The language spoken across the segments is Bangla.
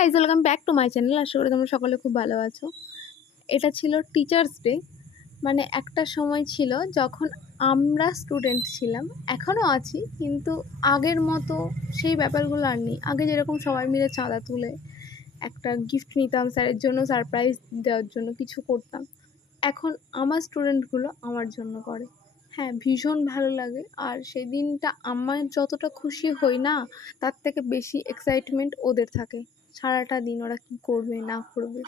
Guys, welcome back to my channel. আশা করি তোমরা সকলে খুব ভালো আছো। এটা ছিল টিচার্স ডে। মানে একটা সময় ছিল যখন আমরা স্টুডেন্ট ছিলাম, এখনও আছি, কিন্তু আগের মতো সেই ব্যাপারগুলো আর নেই। আগে যেরকম সবাই মিলে চাঁদা তুলে একটা গিফট নিতাম, স্যারের জন্য সারপ্রাইজ দেওয়ার জন্য কিছু করতাম, এখন আমার স্টুডেন্টগুলো আমার জন্য করে। হ্যাঁ, ভীষণ ভালো লাগে। আর সেই দিনটা আমার যতটা খুশি হই না, তার থেকে বেশি এক্সাইটমেন্ট ওদের থাকে। সারাটা দিন ওরা কী করবে না করবে।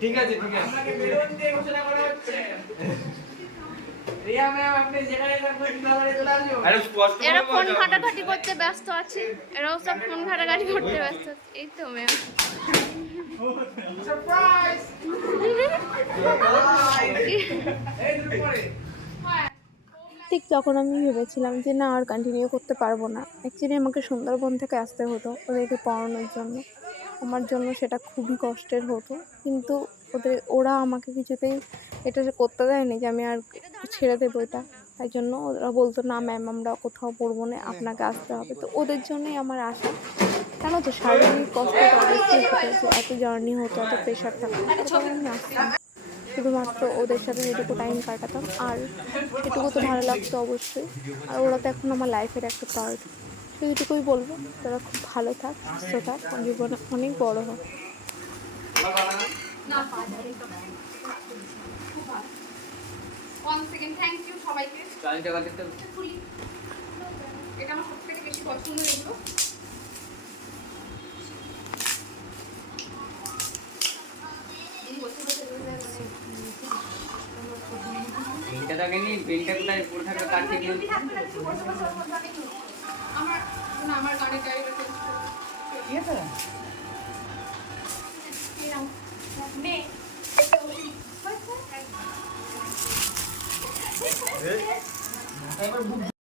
ঠিক আছে ঠিক আছে আপনাকে বেলুন দিয়ে ঘোষণা করা হচ্ছে। রিয়া ম্যাম আপনি যেখানে থাকবেন ক্লাবে চলে আসুন। আরে স্পষ্ট করে এরা ফোন ঘাটাঘাটি করতে ব্যস্ত আছে, এরাও সব ফোন ঘাটাঘাটি করতে ব্যস্ত আছে। এই তো ম্যাম সারপ্রাইজ। এই দুটো পরে ঠিক যখন আমি ভেবেছিলাম যে না আর কন্টিনিউ করতে পারবো না, অ্যাকচুয়ালি আমাকে সুন্দরবন থেকে আসতে হতো ওদেরকে পড়ানোর জন্য। আমার জন্য সেটা খুবই কষ্টের হতো, কিন্তু ওরা আমাকে কিছুতেই এটা করতে দেয়নি যে আমি আর ছেড়ে দেবো এটা। তাই জন্য ওরা বলতো না ম্যাম আমরা কোথাও পড়বো না, আপনাকে আসতে হবে। তো ওদের জন্যই আমার আশা। জানো তো, শারীরিক কষ্ট তো অবশ্যই হতো, যে এত জার্নি হতো, এত প্রেশার থাকতো, তারপরে আমি আসতাম শুধুমাত্র ওদের সাথে যেটুকু টাইম কাটাতাম। আর এটুকু তো ভালো লাগতো অবশ্যই। আর ওরা তো এখন আমার লাইফের একটা পার্ট। সেইটুকুই বলবো, তোরা খুব ভালো থাক, সুস্থ থাক, জীবনে অনেক বড় হোক। থ্যাংক ইউ সবাইকে। চালটা কাটতে এটা আমার সবথেকে বেশি পছন্দ এগুলো। এটা দেখেনি বেলটা কোথায় পুরো থাকলে কাটতে গিয়ে আমার না আমার গাড়ি ড্রাইভার কি আছে নে একবার